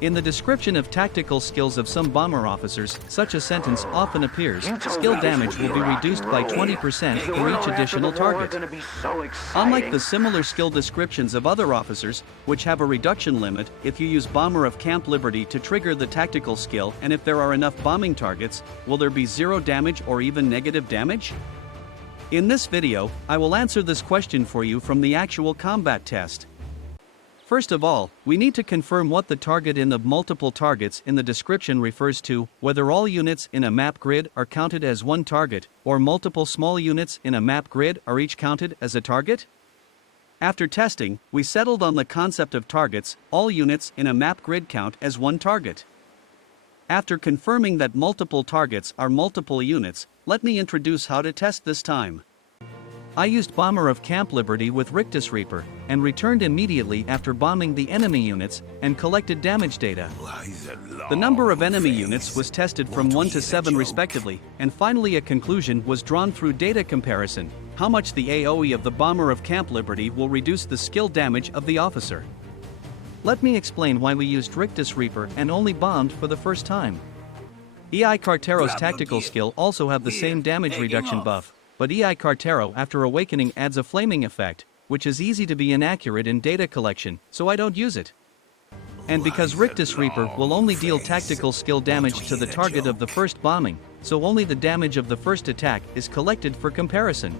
In the description of tactical skills of some bomber officers, such a sentence often appears: skill damage will be reduced by 20% for each additional target. Unlike the similar skill descriptions of other officers, which have a reduction limit if you use Bomber of Camp Liberty to trigger the tactical skill, and if there are enough bombing targets, will there be zero damage or even negative damage? In this video, I will answer this question for you from the actual combat test. First of all, we need to confirm what the target in the multiple targets in the description refers to, whether all units in a map grid are counted as one target, or multiple small units in a map grid are each counted as a target. After testing, we settled on the concept of targets, all units in a map grid count as one target. After confirming that multiple targets are multiple units, let me introduce how to test this time. I used Bomber of Camp Liberty with Rictus Reaper, and returned immediately after bombing the enemy units, and collected damage data. The number of enemy units was tested from 1 to 7 respectively, and finally a conclusion was drawn through data comparison: how much the AoE of the Bomber of Camp Liberty will reduce the skill damage of the officer. Let me explain why we used Rictus Reaper and only bombed for the first time. EI Cartero's tactical skill also have the same damage reduction buff, but EI Cartero after awakening adds a flaming effect, which is easy to be inaccurate in data collection, so I don't use it. And because Rictus Reaper will only deal tactical skill damage to the target of the first bombing, so only the damage of the first attack is collected for comparison.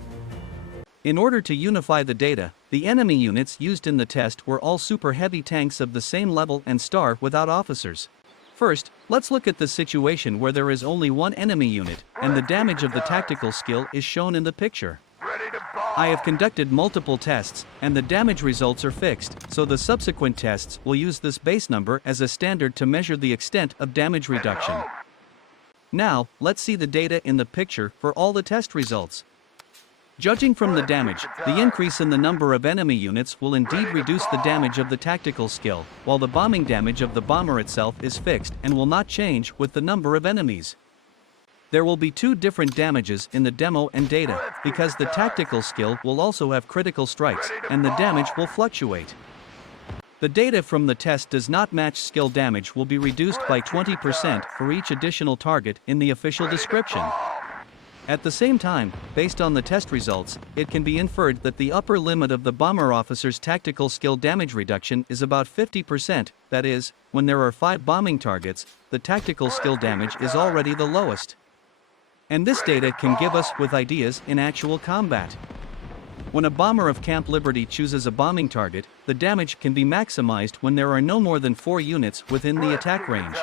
In order to unify the data, the enemy units used in the test were all super heavy tanks of the same level and star without officers. First, let's look at the situation where there is only one enemy unit, and the damage of the tactical skill is shown in the picture. I have conducted multiple tests, and the damage results are fixed, so the subsequent tests will use this base number as a standard to measure the extent of damage reduction. Now, let's see the data in the picture for all the test results. Judging from the damage, the increase in the number of enemy units will indeed reduce the damage of the tactical skill, while the bombing damage of the bomber itself is fixed and will not change with the number of enemies. There will be two different damages in the demo and data, because the tactical skill will also have critical strikes, and the damage will fluctuate. The data from the test does not match. Skill damage will be reduced by 20% for each additional target in the official description. At the same time, based on the test results, it can be inferred that the upper limit of the bomber officer's tactical skill damage reduction is about 50%, that is, when there are 5 bombing targets, the tactical skill damage is already the lowest. And this data can give us with ideas in actual combat. When a Bomber of Camp Liberty chooses a bombing target, the damage can be maximized when there are no more than 4 units within the attack range.